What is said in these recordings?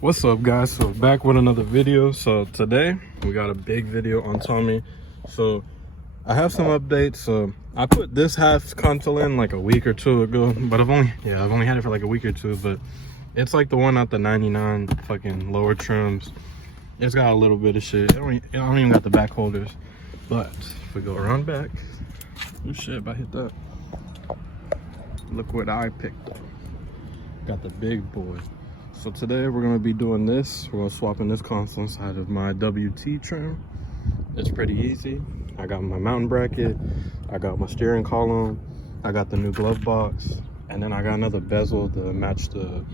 What's up, guys? So back with another video. So today we got a big video on Tommy. So I have some updates. So I put this half console in like a week or two ago, but I've only had it for like a week or two, but it's like the one out the 99 fucking lower trims. It's got a little bit of shit. I don't even got the back holders, but if we go around back, oh shit, if I hit that, look what I picked up. Got the big boy. So today we're going to be doing this. We're going to swap in this console inside of my WT trim. It's pretty easy. I got my mountain bracket, I got my steering column, I got the new glove box, and then I got another bezel to match the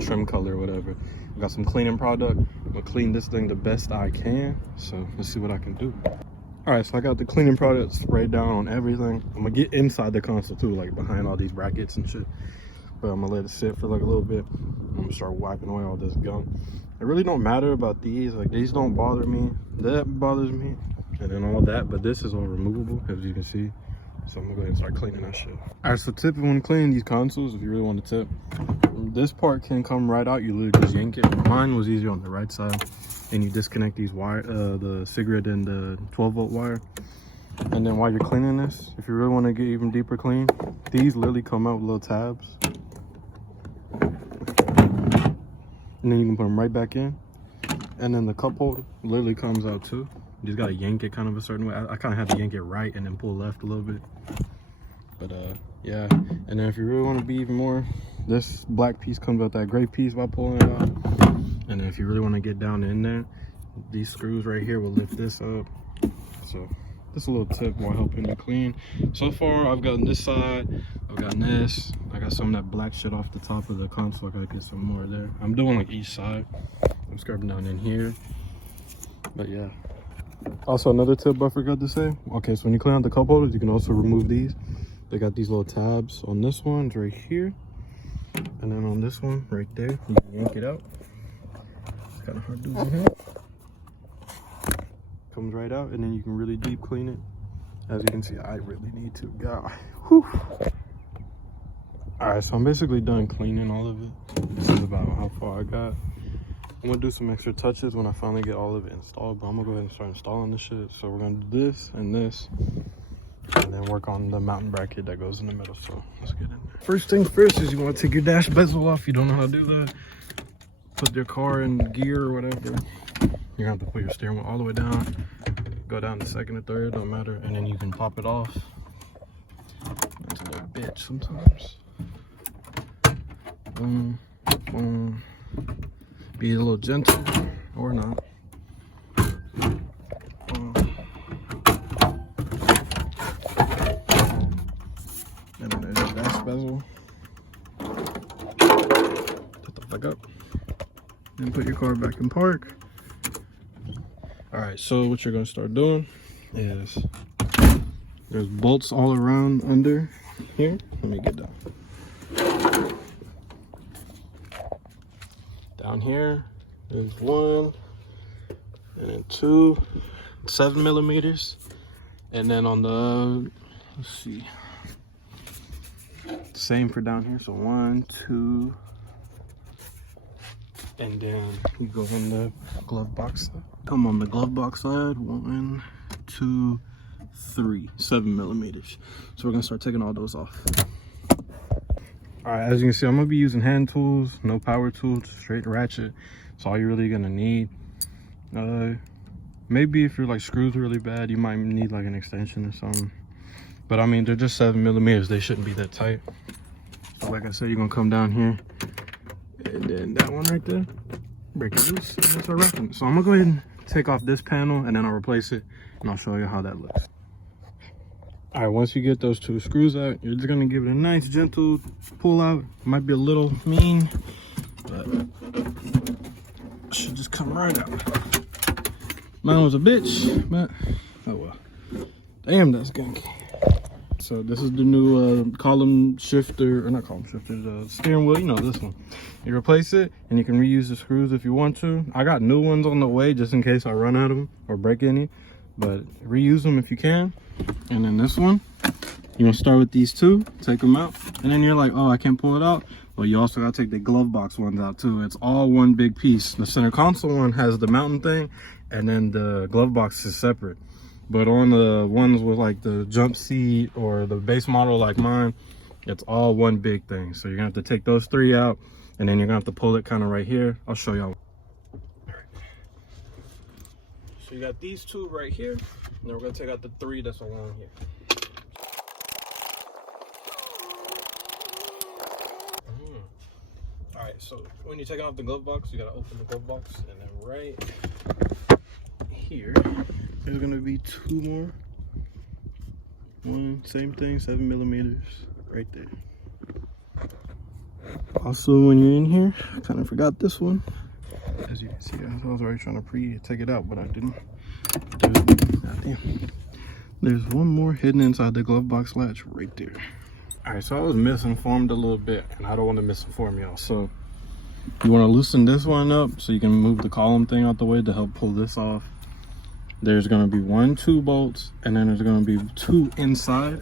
trim color or whatever. I got some cleaning product. I'm going to clean this thing the best I can. So let's see what I can do. Alright, so I got the cleaning product sprayed down on everything. I'm going to get inside the console too, like behind all these brackets and shit. But I'm gonna let it sit for like a little bit. I'm gonna start wiping away all this gunk. It really don't matter about these. Like, these don't bother me. That bothers me, and then all that. But this is all removable, as you can see. So I'm gonna go ahead and start cleaning that shit. All right, so tip when cleaning these consoles, if you really want to tip, this part can come right out. You literally just yank it. Mine was easier on the right side, and you disconnect these wire, the cigarette and the 12-volt wire. And then while you're cleaning this, if you really want to get even deeper clean, these literally come out with little tabs. And then you can put them right back in. And then the cup holder literally comes out too. You just gotta yank it kind of a certain way. I kind of have to yank it right and then pull left a little bit. But yeah. And then if you really want to be even more, this black piece comes out that gray piece by pulling it out. And then if you really want to get down in there, these screws right here will lift this up. So just a little tip while helping you clean. So far I've gotten this side, I've gotten this, I got some of that black shit off the top of the console. I gotta get some more there. I'm doing like each side. I'm scrubbing down in here. But yeah. Also, another tip I forgot to say. Okay, so when you clean out the cup holders, you can also remove these. They got these little tabs on this one, it's right here. And then on this one, right there, you can yank it out. It's kind of hard to do in here. Comes right out, and then you can really deep clean it. As you can see, I really need to. God. Whew. All right, so I'm basically done cleaning all of it. This is about how far I got. I'm gonna do some extra touches when I finally get all of it installed, but I'm gonna go ahead and start installing this shit. So we're gonna do this and this, and then work on the mountain bracket that goes in the middle. So let's get in there. First things first is you want to take your dash bezel off. You don't know how to do that. Put your car in gear or whatever. You're gonna have to put your steering wheel all the way down, go down to second or third, don't matter, and then you can pop it off. That's a little bitch sometimes. Boom, boom. Be a little gentle, or not. And then there's your dash bezel. Put the fuck up. And put your car back in park. All right, so what you're gonna start doing is there's bolts all around under here. Let me get down. Down here, there's one, and then two, 7 millimeters. And then on the, let's see, same for down here. So 1, 2, and then you go on the glove box side. Come on the glove box side. 1, 2, 3, 7 millimeters. So we're gonna start taking all those off. All right, as you can see, I'm gonna be using hand tools, no power tools, straight ratchet. That's all you're really gonna need. Maybe if your like screws are really bad, you might need like an extension or something. But I mean, they're just 7 millimeters. They shouldn't be that tight. So like I said, you're gonna come down here, and then that one right there, break it loose, and that's our wrapping. So I'm gonna go ahead and take off this panel, and then I'll replace it, and I'll show you how that looks. All right, once you get those 2 screws out, you're just gonna give it a nice gentle pull out. Might be a little mean, but it should just come right out. Mine was a bitch, but oh well. Damn, that's gunky. So this is the new column shifter, or not column shifter, the steering wheel, you know, this one. You replace it, and you can reuse the screws if you want to. I got new ones on the way just in case I run out of them or break any, but reuse them if you can. And then this one, you're gonna start with these 2, take them out, and then you're like, oh, I can't pull it out. But you also gotta take the glove box ones out too. It's all one big piece. The center console one has the mounting thing, and then the glove box is separate. But on the ones with like the jump seat or the base model like mine, it's all one big thing. So you're gonna have to take those 3 out, and then you're gonna have to pull it kind of right here. I'll show y'all. So you got these 2 right here, and then we're gonna take out the 3 that's along here. All right, so when you take off the glove box, you gotta open the glove box, and then right here, there's gonna be 2 more. One, same thing, 7mm, right there. Also, when you're in here, I kind of forgot this one. As you can see, I was already trying to take it out, but I didn't. There's one more hidden inside the glove box latch right there. All right, so I was misinformed a little bit, and I don't want to misinform y'all. So you want to loosen this one up so you can move the column thing out the way to help pull this off. There's going to be 1, 2 bolts, and then there's going to be 2 inside.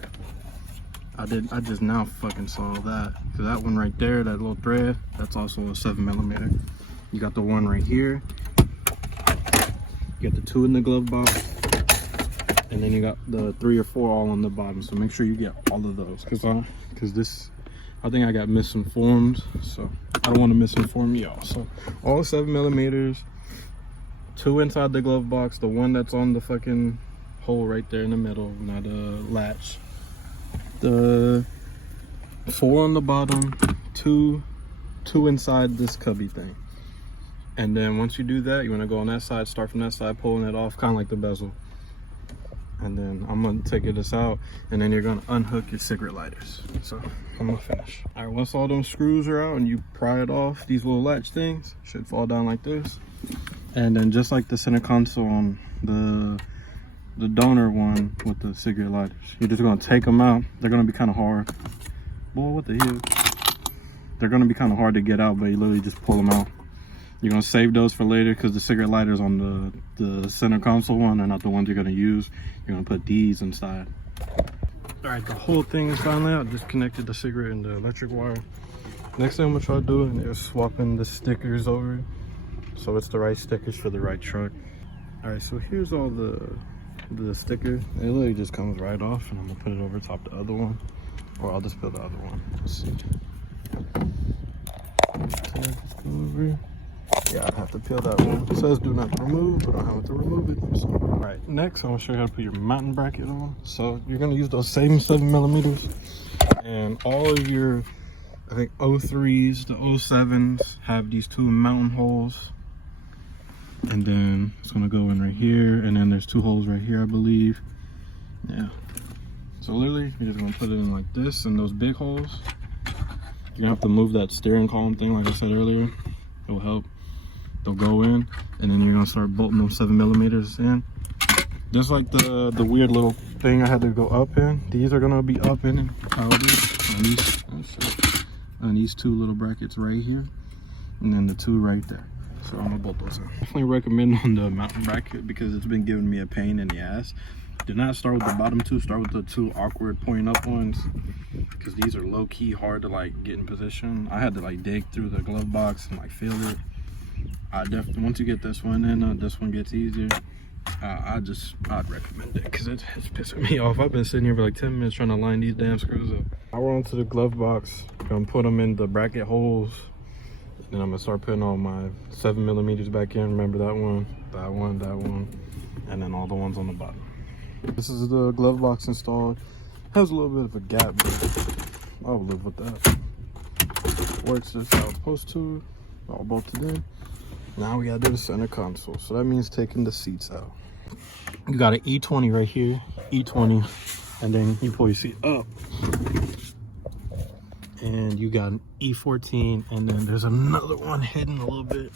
I just now fucking saw that. So that one right there, that little thread, that's also a 7mm. You got the one right here. You got the 2 in the glove box. And then you got the 3 or 4 all on the bottom. So make sure you get all of those. Because this, I think I got misinformed. So I don't want to misinform y'all. So all 7mm, 2 inside the glove box. The one that's on the fucking hole right there in the middle, not a latch. The 4 on the bottom, 2 inside this cubby thing. And then once you do that, you want to go on that side, start from that side, pulling it off, kind of like the bezel. And then I'm gonna take this out, and then you're gonna unhook your cigarette lighters. So I'm gonna finish. All right, once all them screws are out and you pry it off, these little latch things should fall down like this. And then just like the center console on the donor one with the cigarette lighters, you're just gonna take them out. They're gonna be kind of hard. Boy, what the hell? They're gonna be kind of hard to get out, but you literally just pull them out. You're gonna save those for later because the cigarette lighters on the center console one are not the ones you're gonna use. You're gonna put these inside. All right, the whole thing is finally out. Disconnected the cigarette and the electric wire. Next thing I'm gonna try doing is swapping the stickers over, so it's the right stickers for the right truck. All right, so here's all the stickers. It literally just comes right off, and I'm gonna put it over top the other one, or I'll just put the other one. Let's see. Over. Yeah, I have to peel that one. It says do not remove, but I don't have to remove it. So, all right, next I'm gonna show you how to put your mounting bracket on. So you're gonna use those same 7mm, and all of your, I think 03s, the 07s have these 2 mounting holes, and then it's gonna go in right here, and then there's 2 holes right here, I believe. Yeah. So literally, you're just gonna put it in like this, and those big holes. You're gonna have to move that steering column thing, like I said earlier. It will help. They'll go in, and then you're gonna start bolting them 7mm in. Just like the weird little thing I had to go up in. These are gonna be up in probably on these 2 little brackets right here, and then the 2 right there. So I'm gonna bolt those in. Definitely recommend on the mountain bracket because it's been giving me a pain in the ass. Do not start with the bottom 2. Start with the 2 awkward pointing up ones, because these are low-key hard to like get in position. I had to like dig through the glove box and like feel it. I definitely, once you get this one in, this one gets easier. I'd recommend it because it's pissing me off. I've been sitting here for like 10 minutes trying to line these damn screws up. I went onto the glove box, gonna put them in the bracket holes, and then I'm gonna start putting all my 7mm back in. Remember that one, and then all the ones on the bottom. This is the glove box installed. Has a little bit of a gap, but I'll live with that. Works just how it's supposed to. All bolted in. Now we gotta do the center console. So that means taking the seats out. You got an E20 right here, E20, and then you pull your seat up. And you got an E14, and then there's another one hidden a little bit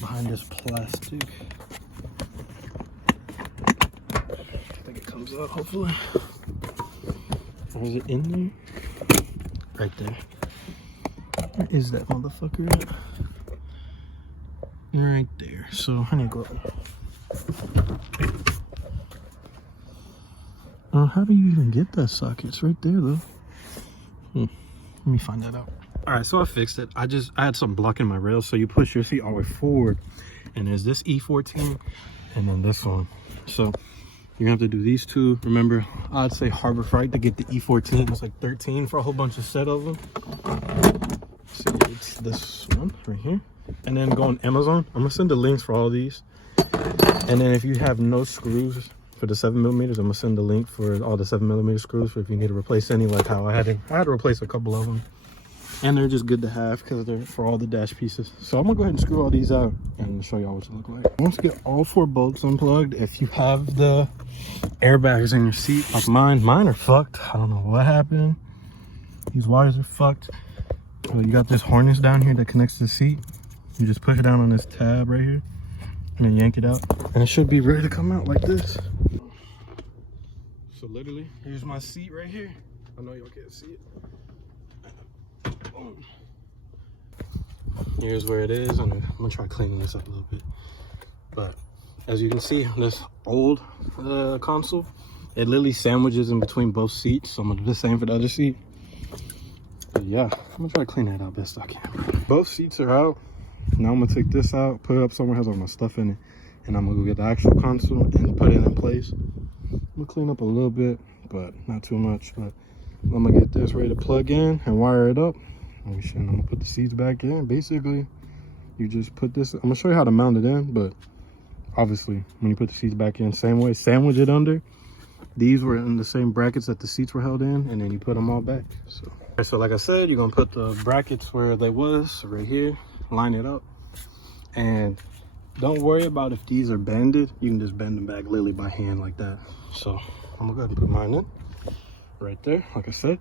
behind this plastic. I think it comes out, hopefully. Or is it in there? Right there. Where is that motherfucker at? Right there. So I need to go up. How do you even get that socket? It's right there though. Let me find that out. All right, so I fixed it. I had something blocking my rails, so you push your seat all the way forward, and there's this E14 and then this one. So you're gonna have to do these two. Remember, I'd say Harbor Freight to get the E14. It's like 13 for a whole bunch of set of them. So it's this one right here, and then go on Amazon. I'm gonna send the links for all these, and then if you have no screws for the 7mm, I'm gonna send the link for all the 7mm screws for if you need to replace any, like how I had to replace a couple of them, and they're just good to have because they're for all the dash pieces. So I'm gonna go ahead and screw all these out and show y'all what it look like. Once you get all 4 bolts unplugged, if you have the airbags in your seat like mine are fucked. I don't know what happened. These wires are fucked. So you got this harness down here that connects to the seat. You just push it down on this tab right here and then yank it out, and it should be ready to come out like this. So literally, here's my seat right here. I know y'all can't see it. Boom. Here's where it is, and I'm gonna try cleaning this up a little bit. But as you can see, this old console, it literally sandwiches in between both seats. So I'm gonna do the same for the other seat. But yeah, I'm gonna try to clean that out best I can. Both seats are out. Now I'm gonna take this out, put it up somewhere, has all my stuff in it, and I'm gonna go get the actual console and put it in place. I'm gonna clean up a little bit, but not too much. But I'm gonna get this ready to plug in and wire it up. And I'm gonna put the seats back in. Basically, you just put this, I'm gonna show you how to mount it in, but obviously when you put the seats back in, same way, sandwich it under. These were in the same brackets that the seats were held in, and then you put them all back. So like I said, you're gonna put the brackets where they was, right here, line it up, and don't worry about if these are bended. You can just bend them back literally by hand like that. So I'm gonna go ahead and put mine in right there. Like I said,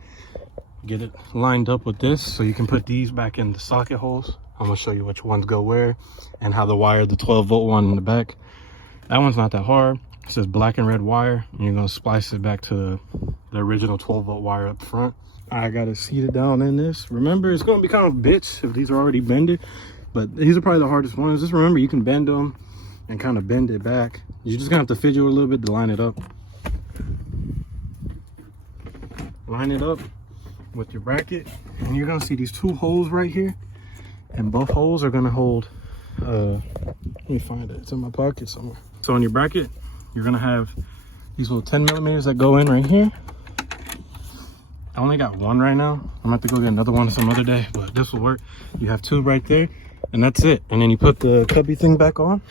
get it lined up with this so you can put these back in the socket holes. I'm gonna show you which ones go where and how to wire the 12-volt one in the back. That one's not that hard. It says black and red wire, and you're gonna splice it back to the original 12-volt wire up front. I got it seated down in this. Remember, it's gonna be kind of a bitch if these are already bended, but these are probably the hardest ones. Just remember, you can bend them and kind of bend it back. You're just gonna have to fidget a little bit to line it up. Line it up with your bracket, and you're gonna see these 2 holes right here, and both holes are gonna hold, let me find it, it's in my pocket somewhere. So on your bracket, you're gonna have these little 10mm that go in right here. I only got 1 right now. I'm gonna have to go get another one some other day, but this will work. You have 2 right there, and that's it. And then you put the cubby thing back on,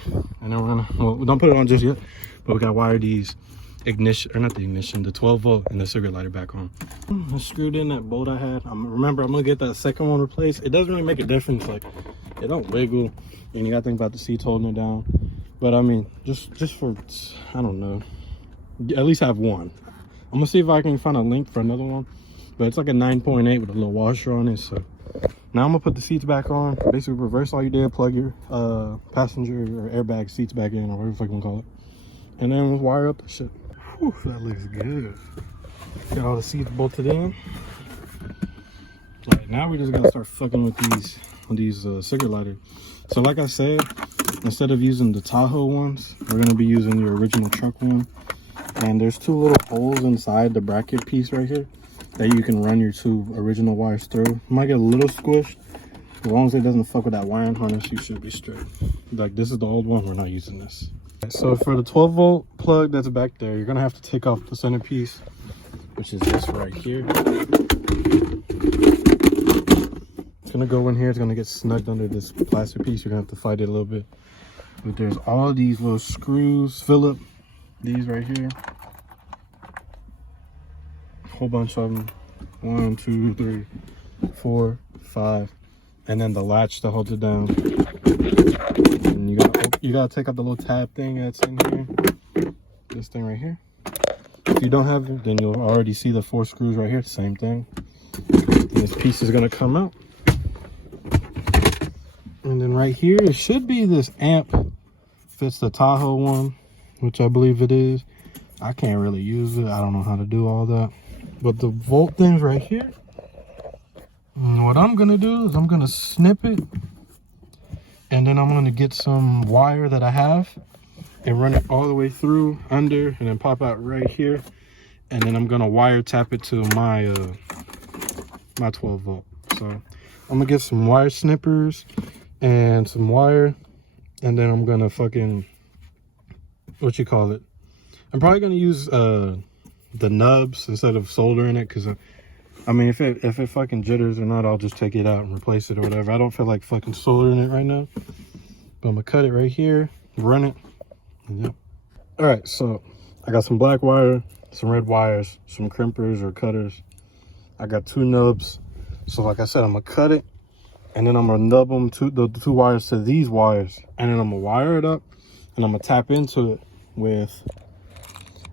and then we're gonna, well, don't put it on just yet, but we gotta wire these ignition, or not the ignition, the 12-volt and the cigarette lighter back on. I screwed in that bolt I had. Remember, I'm gonna get that second one replaced. It doesn't really make a difference, like it don't wiggle, and you gotta think about the seats holding it down. But I mean, just for, I don't know, at least have 1. I'm gonna see if I can find a link for another one, but it's like a 9.8 with a little washer on it. So now I'm gonna put the seats back on, basically reverse all you did, plug your passenger or airbag seats back in, or whatever the fuck you wanna call it, and then we'll wire up the shit. Whew, that looks good. Got all the seats bolted in. All right, now we're just gonna start fucking with these cigarette lighters. So like I said, instead of using the Tahoe ones, we're gonna be using your original truck one. And there's 2 little holes inside the bracket piece right here that you can run your 2 original wires through. It might get a little squished. As long as it doesn't fuck with that wiring harness, you should be straight. Like, this is the old one, we're not using this. So for the 12-volt plug that's back there, you're gonna have to take off the centerpiece, which is this right here. It's gonna go in here, it's gonna get snugged under this plastic piece. You're gonna have to fight it a little bit. But there's all of these little screws, Phillip, these right here. A whole bunch of them. 1, 2, 3, 4, 5. And then the latch that holds it down. And you gotta take out the little tab thing that's in here. This thing right here. If you don't have it, then you'll already see the 4 screws right here. Same thing. And this piece is gonna come out. And then right here, it should be this amp. If it's the Tahoe one, which I believe it is. I can't really use it. I don't know how to do all that. But the volt thing's right here. And what I'm gonna do is I'm gonna snip it, and then I'm gonna get some wire that I have and run it all the way through under, and then pop out right here, and then I'm gonna wire tap it to my my 12 volt. So I'm gonna get some wire snippers and some wire, and then I'm gonna fucking, what you call it, I'm probably gonna use the nubs instead of soldering it, because I mean, if it fucking jitters or not, I'll just take it out and replace it or whatever. I don't feel like fucking soldering it right now. But I'm gonna cut it right here, run it, and yep. All right, so I got some black wire, some red wires, some crimpers or cutters. I got 2 nubs. So like I said, I'm gonna cut it, and then I'm gonna nub them to the 2 wires to these wires, and then I'm gonna wire it up, and I'm gonna tap into it with,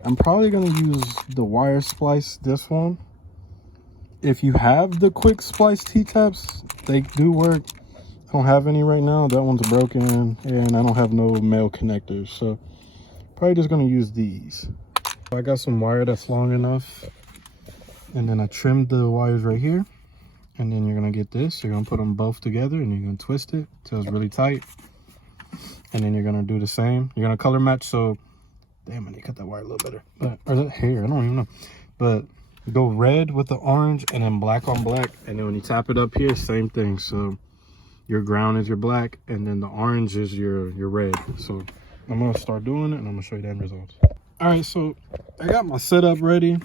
I'm probably gonna use the wire splice, this one. If you have the quick splice T-taps, they do work. I don't have any right now. That one's broken, and I don't have no male connectors, so probably just gonna use these. I got some wire that's long enough, and then I trimmed the wires right here, and then you're gonna get this. You're gonna put them both together, and you're gonna twist it till it's really tight, and then you're gonna do the same. You're gonna color match. So, damn, I need to cut that wire a little better. But, or is that hair? I don't even know. But go red with the orange, and then black on black, and then when you tap it up here, same thing. So your ground is your black, and then the orange is your red. So I'm gonna start doing it, and I'm gonna show you the end results. All right, so I got my setup ready,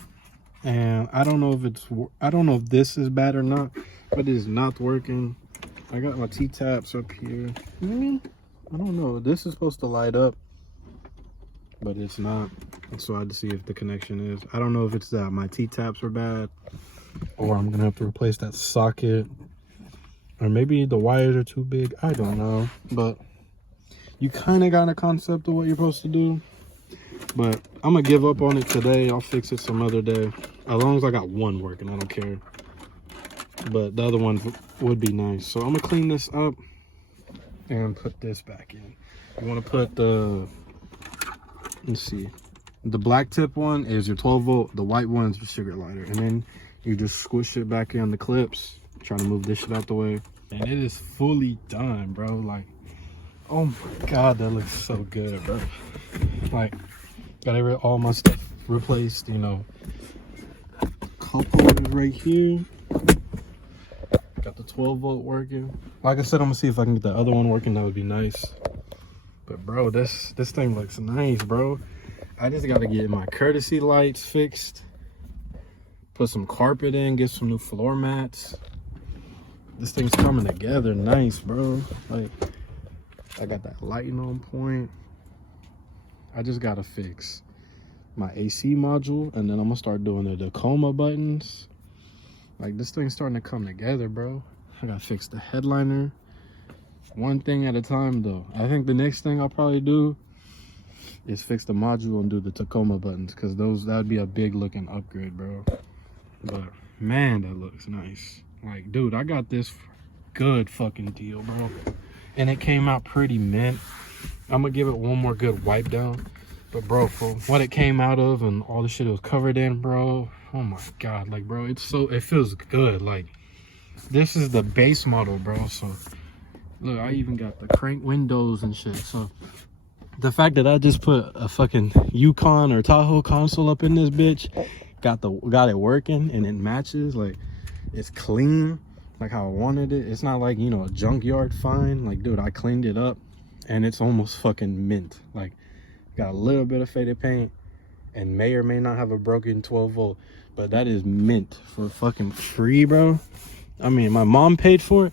and I don't know if this is bad or not, but it is not working. I got my T-taps up here. I don't know. This is supposed to light up, but it's not. So I had to see if the connection is. I don't know if it's that my T-taps are bad, or I'm gonna have to replace that socket, or maybe the wires are too big. I don't know, but you kind of got a concept of what you're supposed to do. But I'm gonna give up on it today. I'll fix it some other day, as long as I got one working. I don't care, but the other one would be nice. So I'm gonna clean this up and put this back in. You want to put the, let's see, the black tip one is your 12 volt, the white one is your cigarette lighter, and then you just squish it back in the clips. Trying to move this shit out the way, and it is fully done, bro. Like, oh my god, that looks so good, bro. Like, got all my stuff replaced, you know. Couple right here. Got the 12 volt working. Like I said, I'm gonna see if I can get the other one working. That would be nice. But bro, this thing looks nice, bro. I just gotta get my courtesy lights fixed, put some carpet in, get some new floor mats. This thing's coming together nice, bro. Like, I got that lighting on point. I just gotta fix my AC module, and then I'm gonna start doing the Tacoma buttons. Like, this thing's starting to come together, bro. I gotta fix the headliner. One thing at a time, though. I think the next thing I'll probably do is fix the module and do the Tacoma buttons, because that would be a big looking upgrade, bro. But man, that looks nice. Like, dude, I got this good fucking deal, bro, and it came out pretty mint. I'm gonna give it one more good wipe down, but bro, for what it came out of and all the shit it was covered in, bro, oh my god, like, bro, it feels good. Like, this is the base model, bro. So look, I even got the crank windows and shit. So the fact that I just put a fucking Yukon or Tahoe console up in this bitch, got it working, and it matches. Like, it's clean like how I wanted it. It's not like, you know, a junkyard find. Like, dude, I cleaned it up, and it's almost fucking mint. Like, got a little bit of faded paint, and may or may not have a broken 12 volt, but that is mint for fucking free, bro. I mean, my mom paid for it,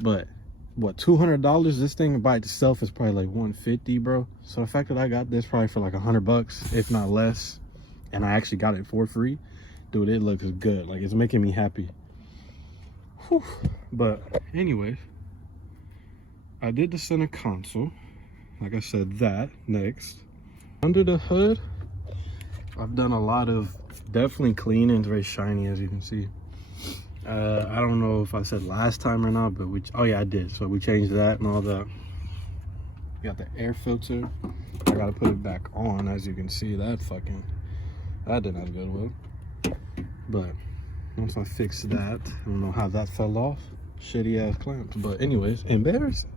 but what, $200? This thing by itself is probably like $150, bro. So the fact that I got this probably for like $100, if not less, and I actually got it for free, dude, it looks good. Like, it's making me happy. Whew. But anyways, I did the center console. Like I said, that next. Under the hood, I've done a lot of definitely cleaning. It's very shiny, as you can see. I don't know if I said last time or not, but oh yeah, I did. So we changed that and all that. Got the air filter. I gotta put it back on. As you can see, that did not go well. But once I fixed that, I don't know how that fell off. Shitty ass clamps. But anyways, embarrassing.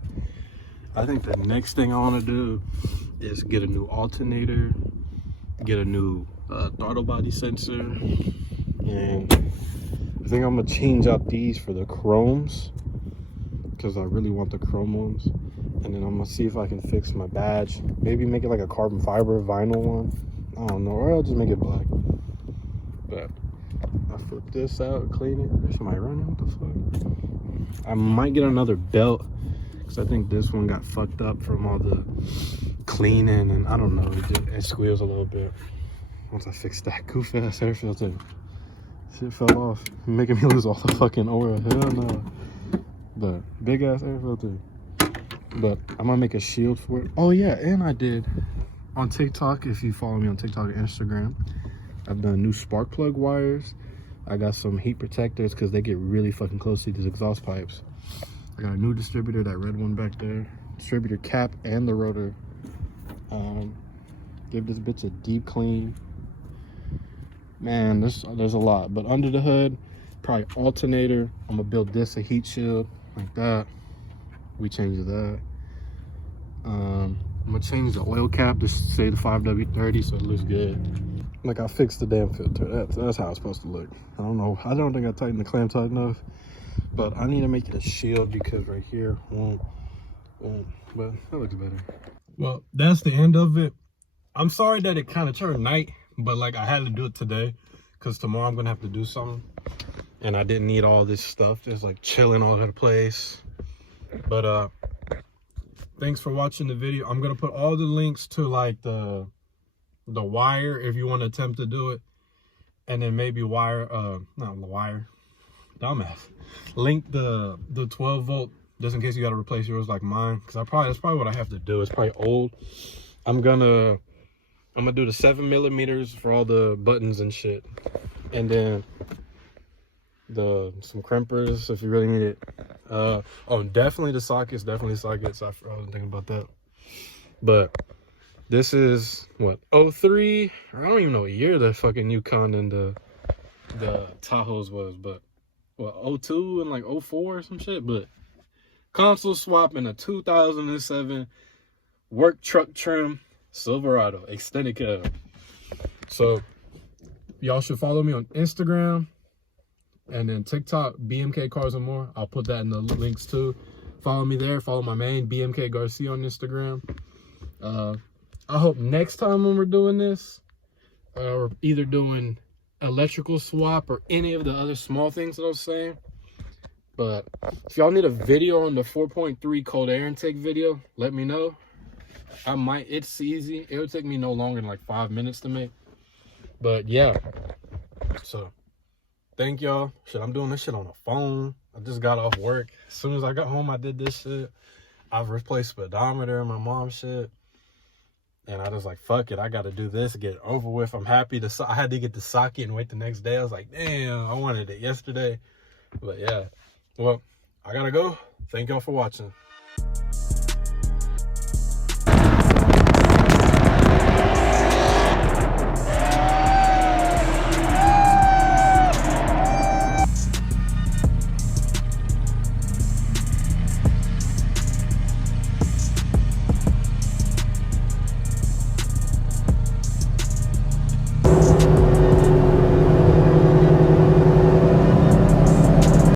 I think the next thing I want to do is get a new alternator, get a new throttle body sensor, and I think I'm gonna change out these for the chromes because I really want the chrome ones. And then I'm gonna see if I can fix my badge. Maybe make it like a carbon fiber vinyl one. I don't know, or I'll just make it black. But I flip this out, clean it. There's somebody running, what the fuck? I might get another belt because I think this one got fucked up from all the cleaning, and I don't know, it squeals a little bit. Once I fix that goof ass air filter, shit fell off, making me lose all the fucking oil. Hell no. But big ass air filter. But I'm gonna make a shield for it. Oh yeah, and I did on TikTok, if you follow me on TikTok and Instagram, I've done new spark plug wires. I got some heat protectors because they get really fucking close to these exhaust pipes. I got a new distributor, that red one back there. Distributor cap and the rotor. Give this bitch a deep clean. Man, there's a lot. But under the hood, probably alternator. I'm gonna build this a heat shield like that. We change that. I'm gonna change the oil cap to say the 5W30 so it looks good. Like, I fixed the damn filter. That's how it's supposed to look. I don't know. I don't think I tightened the clamp tight enough, but I need to make it a shield because right here won't. But that looks better. Well, that's the end of it. I'm sorry that it kind of turned night, but like I had to do it today because tomorrow I'm gonna have to do something, and I didn't need all this stuff just like chilling all over the place. But thanks for watching the video. I'm gonna put all the links to like the wire if you want to attempt to do it, and then maybe not the wire, dumbass, link the 12 volt just in case you got to replace yours like mine, because that's probably what I have to do. It's probably old. I'm gonna do the 7mm for all the buttons and shit, and then some crimpers if you really need it. Oh, definitely the sockets. I was thinking about that. But this is what, 03? I don't even know what year the fucking Yukon and the Tahoes was, but what, 02 and like 04 or some shit. But console swap in a 2007 work truck trim Silverado extended cab. So y'all should follow me on Instagram and then TikTok, BMK Cars and More. I'll put that in the links too. Follow me there. Follow my main, BMK Garcia, on Instagram. I hope next time when we're doing this, we're either doing electrical swap or any of the other small things that I was saying. But if y'all need a video on the 4.3 cold air intake video, let me know. I might. It's easy. It would take me no longer than like 5 minutes to make. But yeah. So thank y'all. Shit, I'm doing this shit on the phone. I just got off work. As soon as I got home, I did this shit. I've replaced speedometer and my mom's shit. And I was like, fuck it, I gotta do this, get it over with. I'm happy. I had to get the socket and wait the next day. I was like, damn, I wanted it yesterday. But yeah. Well, I gotta go. Thank y'all for watching.